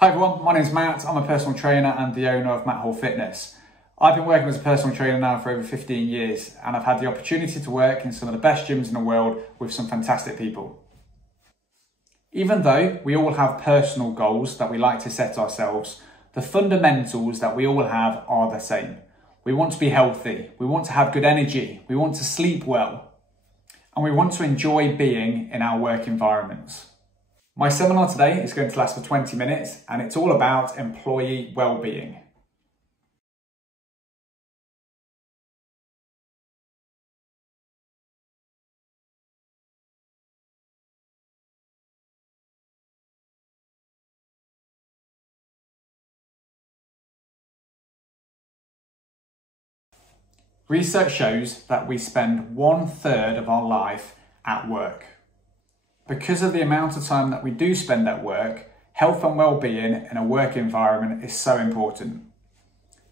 Hi everyone, my name's Matt. I'm a personal trainer and the owner of Matt Hall Fitness. I've been working as a personal trainer now for over 15 years and I've had the opportunity to work in some of the best gyms in the world with some fantastic people. Even though we all have personal goals that we like to set ourselves, the fundamentals that we all have are the same. We want to be healthy, we want to have good energy, we want to sleep well, and we want to enjoy being in our work environments. My seminar today is going to last for 20 minutes and it's all about employee well-being. Research shows that we spend 1/3 of our life at work. Because of the amount of time that we do spend at work, health and well-being in a work environment is so important.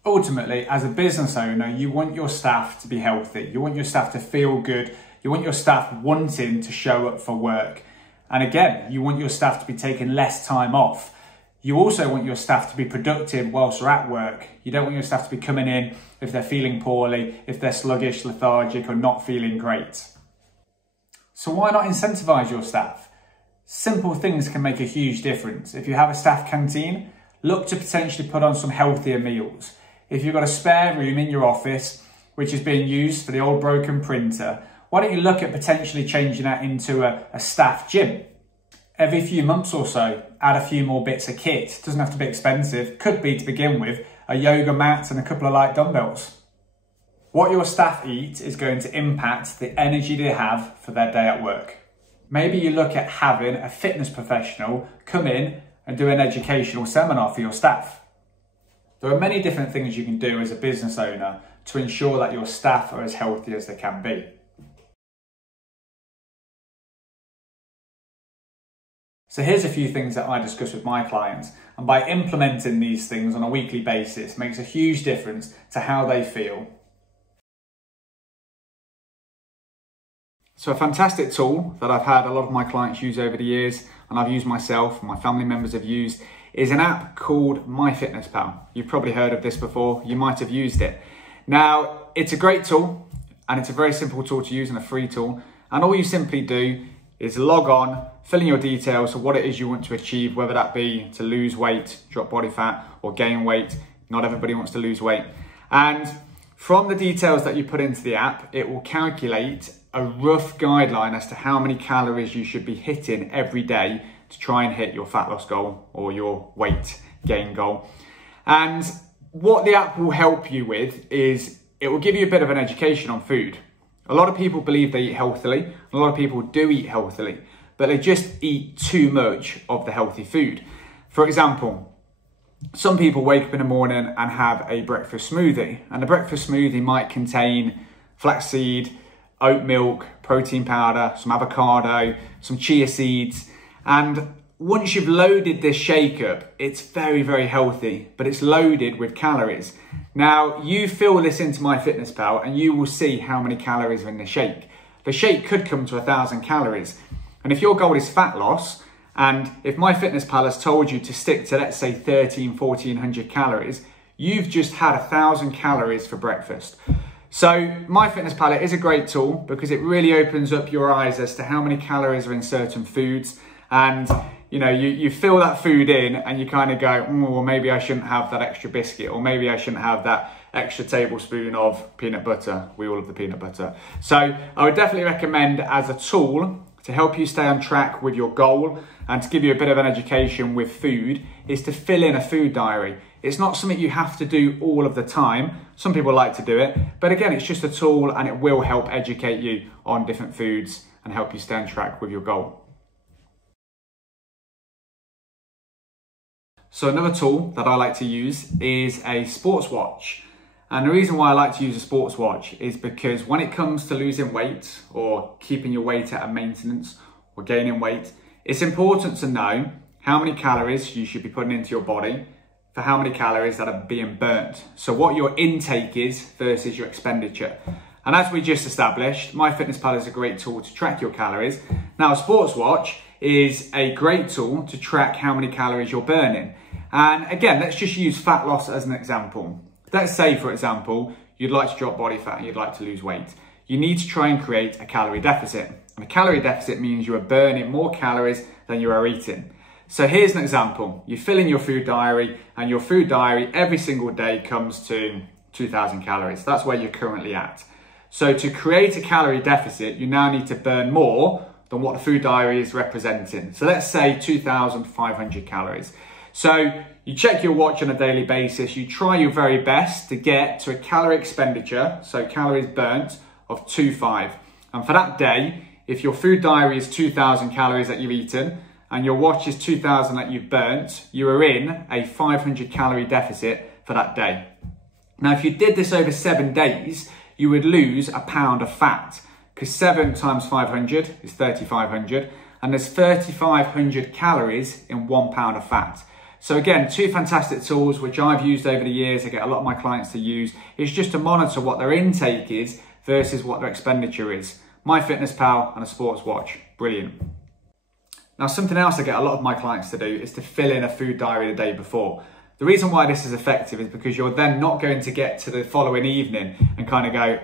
Ultimately, as a business owner, you want your staff to be healthy. You want your staff to feel good. You want your staff wanting to show up for work. And again, you want your staff to be taking less time off. You also want your staff to be productive whilst they're at work. You don't want your staff to be coming in if they're feeling poorly, if they're sluggish, lethargic, or not feeling great. So why not incentivize your staff? Simple things can make a huge difference. If you have a staff canteen, look to potentially put on some healthier meals. If you've got a spare room in your office, which is being used for the old broken printer, why don't you look at potentially changing that into a staff gym? Every few months or so, add a few more bits of kit. It doesn't have to be expensive. Could be, to begin with, a yoga mat and a couple of light dumbbells. What your staff eat is going to impact the energy they have for their day at work. Maybe you look at having a fitness professional come in and do an educational seminar for your staff. There are many different things you can do as a business owner to ensure that your staff are as healthy as they can be. So here's a few things that I discuss with my clients, and by implementing these things on a weekly basis makes a huge difference to how they feel. So a fantastic tool that I've had a lot of my clients use over the years, and I've used myself and my family members have used, is an app called MyFitnessPal. You've probably heard of this before, you might have used it. Now, it's a great tool and it's a very simple tool to use and a free tool. And all you simply do is log on, fill in your details of what it is you want to achieve, whether that be to lose weight, drop body fat, or gain weight. Not everybody wants to lose weight. And from the details that you put into the app, it will calculate a rough guideline as to how many calories you should be hitting every day to try and hit your fat loss goal or your weight gain goal. And what the app will help you with is it will give you a bit of an education on food. A lot of people believe they eat healthily. A lot of people do eat healthily, but they just eat too much of the healthy food. For example, some people wake up in the morning and have a breakfast smoothie, and the breakfast smoothie might contain flaxseed, oat milk, protein powder, some avocado, some chia seeds. And once you've loaded this shake up, it's very, very healthy, but it's loaded with calories. Now, you fill this into MyFitnessPal and you will see how many calories are in the shake. The shake could come to 1,000 calories. And if your goal is fat loss, and if MyFitnessPal has told you to stick to, let's say, 1,400 calories, you've just had 1,000 calories for breakfast. So MyFitnessPal is a great tool because it really opens up your eyes as to how many calories are in certain foods. And you know, you fill that food in and you kind of go, well, maybe I shouldn't have that extra biscuit, or maybe I shouldn't have that extra tablespoon of peanut butter. We all love the peanut butter. So I would definitely recommend as a tool to help you stay on track with your goal and to give you a bit of an education with food is to fill in a food diary. It's not something you have to do all of the time. Some people like to do it, but again, it's just a tool and it will help educate you on different foods and help you stay on track with your goal. So another tool that I like to use is a sports watch. And the reason why I like to use a sports watch is because when it comes to losing weight or keeping your weight at a maintenance or gaining weight, it's important to know how many calories you should be putting into your body for how many calories that are being burnt. So what your intake is versus your expenditure. And as we just established, MyFitnessPal is a great tool to track your calories. Now, a sports watch is a great tool to track how many calories you're burning. And again, let's just use fat loss as an example. Let's say, for example, you'd like to drop body fat and you'd like to lose weight. You need to try and create a calorie deficit. And a calorie deficit means you are burning more calories than you are eating. So here's an example. You fill in your food diary, and your food diary every single day comes to 2,000 calories. That's where you're currently at. So to create a calorie deficit, you now need to burn more than what the food diary is representing. So let's say 2,500 calories. So you check your watch on a daily basis, you try your very best to get to a calorie expenditure, so calories burnt, of 2.5. And for that day, if your food diary is 2,000 calories that you've eaten, and your watch is 2,000 that you've burnt, you are in a 500 calorie deficit for that day. Now, if you did this over 7 days, you would lose a pound of fat, because 7 times 500 is 3,500, and there's 3,500 calories in 1 pound of fat. So again, 2 fantastic tools which I've used over the years, I get a lot of my clients to use, is just to monitor what their intake is versus what their expenditure is. MyFitnessPal and a sports watch, brilliant. Now, something else I get a lot of my clients to do is to fill in a food diary the day before. The reason why this is effective is because you're then not going to get to the following evening and kind of go,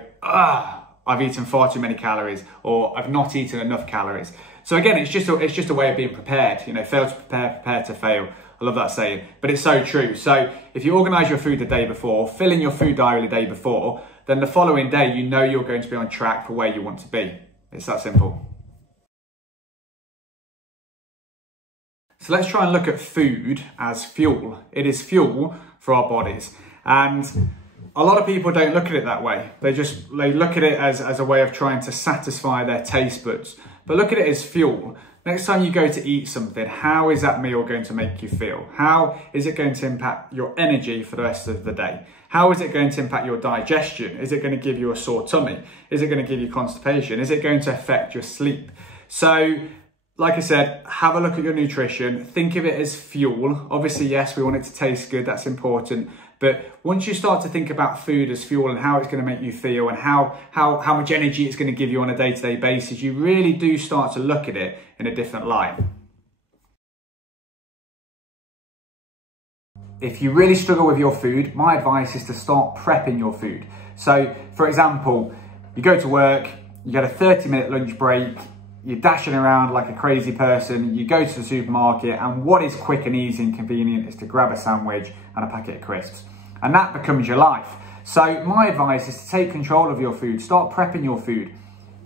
I've eaten far too many calories, or I've not eaten enough calories. So again, it's just a way of being prepared. You know, fail to prepare, prepare to fail. I love that saying, but it's so true. So if you organise your food the day before, fill in your food diary the day before, then the following day, you know you're going to be on track for where you want to be. It's that simple. So let's try and look at food as fuel. It is fuel for our bodies. And a lot of people don't look at it that way. They look at it as a way of trying to satisfy their taste buds. But look at it as fuel. Next time you go to eat something, how is that meal going to make you feel? How is it going to impact your energy for the rest of the day? How is it going to impact your digestion? Is it going to give you a sore tummy? Is it going to give you constipation? Is it going to affect your sleep? So, like I said, have a look at your nutrition. Think of it as fuel. Obviously, yes, we want it to taste good. That's important. But once you start to think about food as fuel and how it's going to make you feel and how much energy it's going to give you on a day-to-day basis, you really do start to look at it in a different light. If you really struggle with your food, my advice is to start prepping your food. So, for example, you go to work, you get a 30-minute lunch break, you're dashing around like a crazy person, you go to the supermarket, and what is quick and easy and convenient is to grab a sandwich and a packet of crisps. And that becomes your life. So my advice is to take control of your food, start prepping your food.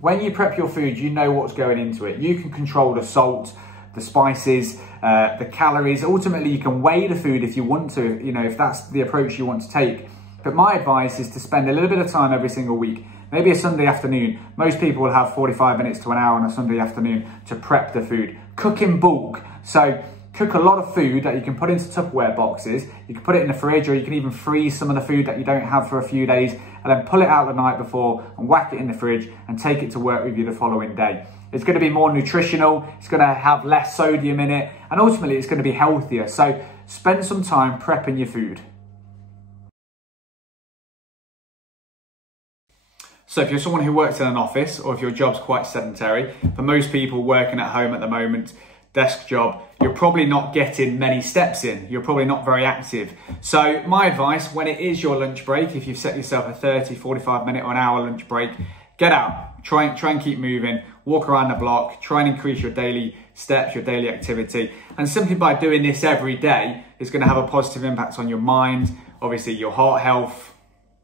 When you prep your food, you know what's going into it. You can control the salt, the spices, the calories. Ultimately, you can weigh the food if you want to, you know, if that's the approach you want to take. But my advice is to spend a little bit of time every single week, maybe a Sunday afternoon. Most people will have 45 minutes to an hour on a Sunday afternoon to prep the food. Cook in bulk. So cook a lot of food that you can put into Tupperware boxes. You can put it in the fridge, or you can even freeze some of the food that you don't have for a few days, and then pull it out the night before and whack it in the fridge and take it to work with you the following day. It's going to be more nutritional. It's going to have less sodium in it, and ultimately it's going to be healthier. So spend some time prepping your food. So if you're someone who works in an office, or if your job's quite sedentary, for most people working at home at the moment, desk job, you're probably not getting many steps in. You're probably not very active. So my advice, when it is your lunch break, if you've set yourself a 30, 45 minute or an hour lunch break, get out, try and keep moving, walk around the block, try and increase your daily steps, your daily activity. And simply by doing this every day, it's going to have a positive impact on your mind, obviously your heart health.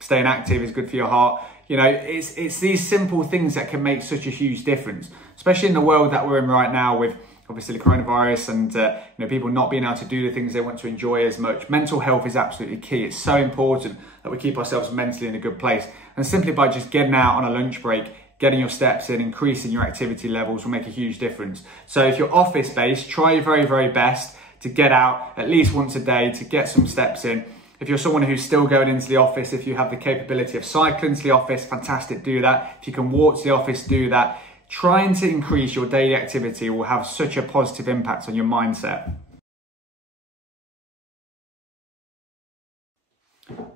Staying active is good for your heart. You know, it's these simple things that can make such a huge difference, especially in the world that we're in right now with obviously the coronavirus and you know, people not being able to do the things they want to enjoy as much. Mental health is absolutely key. It's so important that we keep ourselves mentally in a good place. And simply by just getting out on a lunch break, getting your steps in, increasing your activity levels will make a huge difference. So if you're office based, try your very, very best to get out at least once a day to get some steps in. If you're someone who's still going into the office, if you have the capability of cycling to the office, fantastic, do that. If you can walk to the office, do that. Trying to increase your daily activity will have such a positive impact on your mindset.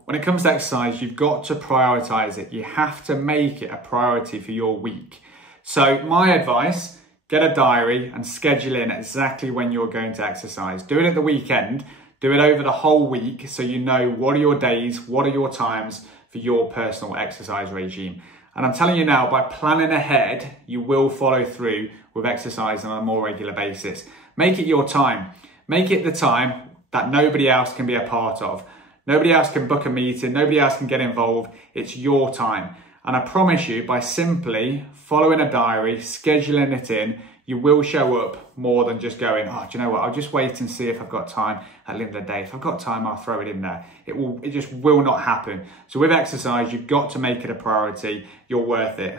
When it comes to exercise, you've got to prioritize it. You have to make it a priority for your week. So my advice, get a diary and schedule in exactly when you're going to exercise. Do it at the weekend. Do it over the whole week so you know what are your days, what are your times for your personal exercise regime. And I'm telling you now, by planning ahead, you will follow through with exercise on a more regular basis. Make it your time. Make it the time that nobody else can be a part of. Nobody else can book a meeting, nobody else can get involved. It's your time. And I promise you, by simply following a diary, scheduling it in, you will show up more than just going, oh, do you know what? I'll just wait and see if I've got time at the end of the day. If I've got time, I'll throw it in there. It just will not happen. So with exercise, you've got to make it a priority. You're worth it.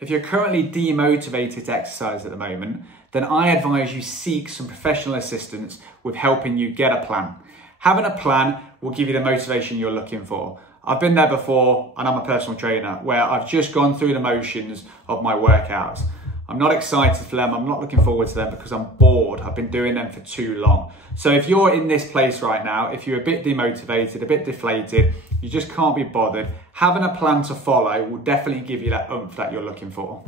If you're currently demotivated to exercise at the moment, then I advise you seek some professional assistance with helping you get a plan. Having a plan will give you the motivation you're looking for. I've been there before, and I'm a personal trainer, where I've just gone through the motions of my workouts. I'm not excited for them, I'm not looking forward to them because I'm bored. I've been doing them for too long. So if you're in this place right now, if you're a bit demotivated, a bit deflated, you just can't be bothered, having a plan to follow will definitely give you that oomph that you're looking for.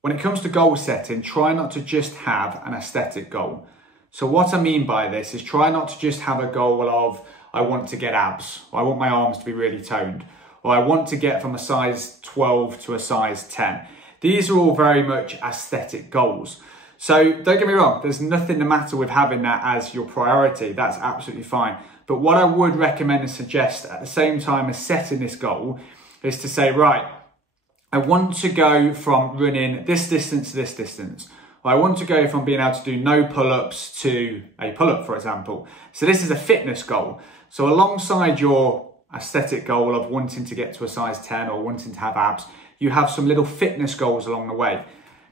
When it comes to goal setting, try not to just have an aesthetic goal. So what I mean by this is try not to just have a goal of, I want to get abs, or I want my arms to be really toned, or I want to get from a size 12 to a size 10. These are all very much aesthetic goals. So don't get me wrong, there's nothing the matter with having that as your priority. That's absolutely fine. But what I would recommend and suggest at the same time as setting this goal is to say, right, I want to go from running this distance to this distance. I want to go from being able to do no pull-ups to a pull-up, for example. So this is a fitness goal. So alongside your aesthetic goal of wanting to get to a size 10 or wanting to have abs, you have some little fitness goals along the way.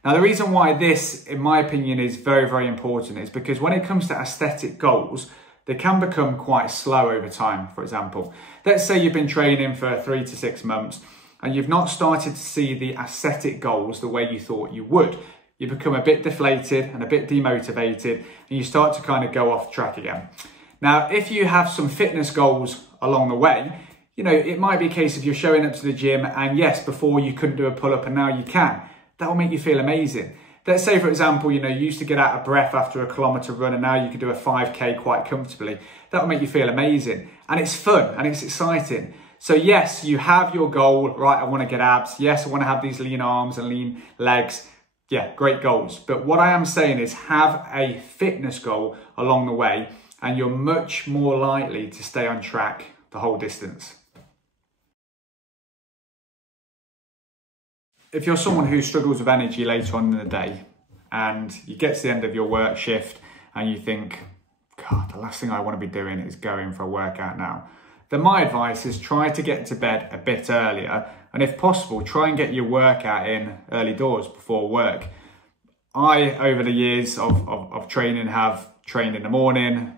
Now, the reason why this, in my opinion, is very, very important is because when it comes to aesthetic goals, they can become quite slow over time, for example. Let's say you've been training for 3 to 6 months and you've not started to see the aesthetic goals the way you thought you would. You become a bit deflated and a bit demotivated and you start to kind of go off track again. Now, if you have some fitness goals along the way, you know, it might be a case of you're showing up to the gym and yes, before you couldn't do a pull-up and now you can. That will make you feel amazing. Let's say, for example, you know, you used to get out of breath after a kilometre run and now you can do a 5K quite comfortably. That will make you feel amazing. And it's fun and it's exciting. So yes, you have your goal, right? I want to get abs. Yes, I want to have these lean arms and lean legs. Yeah, great goals. But what I am saying is have a fitness goal along the way and you're much more likely to stay on track the whole distance. If you're someone who struggles with energy later on in the day and you get to the end of your work shift and you think, God, the last thing I want to be doing is going for a workout now, then my advice is try to get to bed a bit earlier and if possible, try and get your workout in early doors before work. I, over the years of training, have trained in the morning,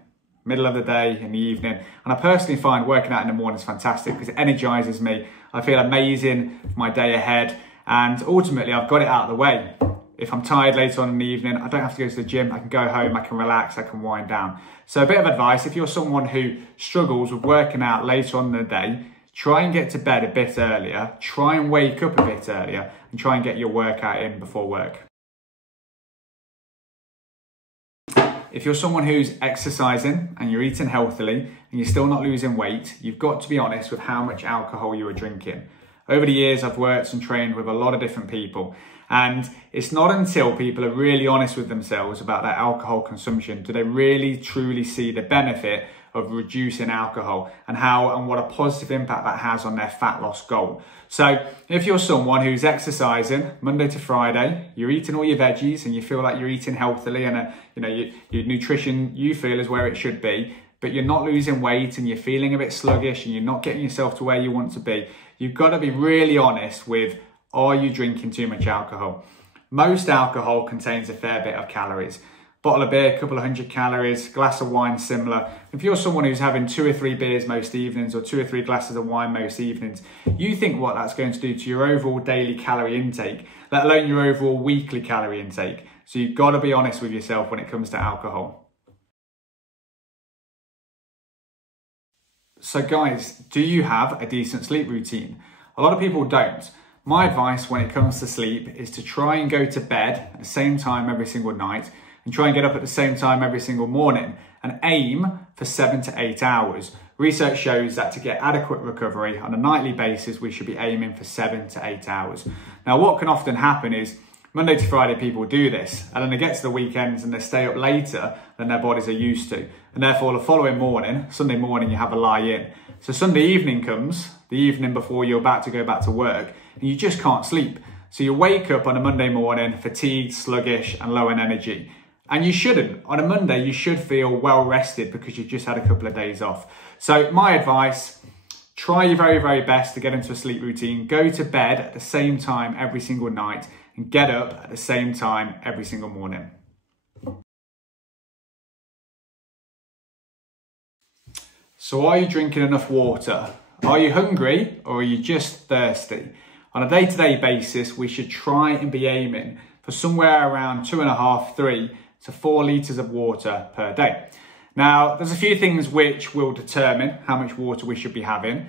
middle of the day, in the evening, and I personally find working out in the morning is fantastic because it energizes me. I feel amazing for my day ahead. And ultimately, I've got it out of the way. If I'm tired later on in the evening, I don't have to go to the gym. I can go home, I can relax, I can wind down. So a bit of advice, if you're someone who struggles with working out later on in the day, try and get to bed a bit earlier, try and wake up a bit earlier, and try and get your workout in before work. If you're someone who's exercising and you're eating healthily and you're still not losing weight, you've got to be honest with how much alcohol you are drinking. Over the years, I've worked and trained with a lot of different people, and it's not until people are really honest with themselves about their alcohol consumption do they really truly see the benefit of reducing alcohol and what a positive impact that has on their fat loss goal. So if you're someone who's exercising Monday to Friday, you're eating all your veggies and you feel like you're eating healthily and your nutrition you feel is where it should be, but you're not losing weight and you're feeling a bit sluggish and you're not getting yourself to where you want to be, you've got to be really honest with, are you drinking too much alcohol? Most alcohol contains a fair bit of calories. Bottle of beer, a couple of 100 calories, glass of wine, similar. If you're someone who's having 2 or 3 beers most evenings or 2 or 3 glasses of wine most evenings, you think what that's going to do to your overall daily calorie intake, let alone your overall weekly calorie intake. So you've got to be honest with yourself when it comes to alcohol. So guys, do you have a decent sleep routine? A lot of people don't. my advice when it comes to sleep is to try and go to bed at the same time every single night and try and get up at the same time every single morning and aim for 7 to 8 hours. Research shows that to get adequate recovery on a nightly basis, we should be aiming for 7 to 8 hours. Now, what can often happen is Monday to Friday, people do this, and then they get to the weekends and they stay up later than their bodies are used to. And therefore, the following morning, Sunday morning, you have a lie in. So Sunday evening comes, the evening before you're about to go back to work, and you just can't sleep. So you wake up on a Monday morning, fatigued, sluggish, and low in energy. And you shouldn't. On a Monday, you should feel well rested because you've just had a couple of days off. So my advice, try your very, very best to get into a sleep routine. Go to bed at the same time every single night and get up at the same time every single morning. So are you drinking enough water? Are you hungry or are you just thirsty? On a day-to-day basis, we should try and be aiming for somewhere around 2.5, 3 to 4 litres of water per day. Now, there's a few things which will determine how much water we should be having.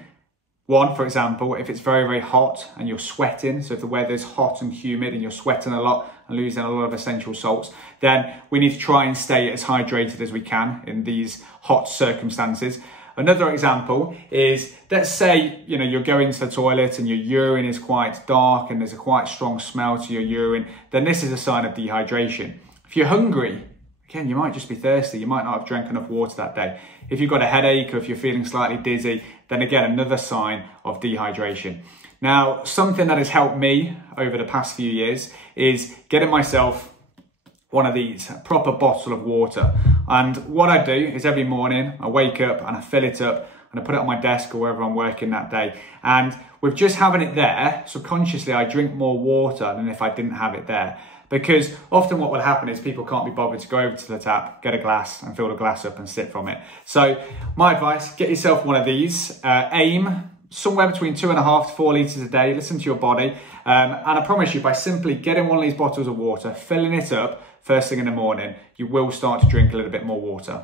One, for example, if it's very, very hot and you're sweating, so if the weather's hot and humid and you're sweating a lot and losing a lot of essential salts, then we need to try and stay as hydrated as we can in these hot circumstances. Another example is, let's say, you're going to the toilet and your urine is quite dark and there's a quite strong smell to your urine, then this is a sign of dehydration. If you're hungry, again, you might just be thirsty. You might not have drank enough water that day. If you've got a headache or if you're feeling slightly dizzy, then again, another sign of dehydration. Now, something that has helped me over the past few years is getting myself one of these, a proper bottle of water. And what I do is every morning I wake up and I fill it up and I put it on my desk or wherever I'm working that day. And with just having it there, subconsciously I drink more water than if I didn't have it there. Because often what will happen is people can't be bothered to go over to the tap, get a glass and fill the glass up and sip from it. So my advice, get yourself one of these, aim somewhere between 2.5 to 4 litres a day, listen to your body. And I promise you, by simply getting one of these bottles of water, filling it up first thing in the morning, you will start to drink a little bit more water.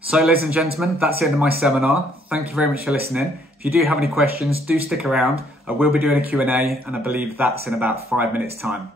So ladies and gentlemen, that's the end of my seminar. Thank you very much for listening. If you do have any questions, do stick around. I will be doing a Q&A and I believe that's in about 5 minutes time.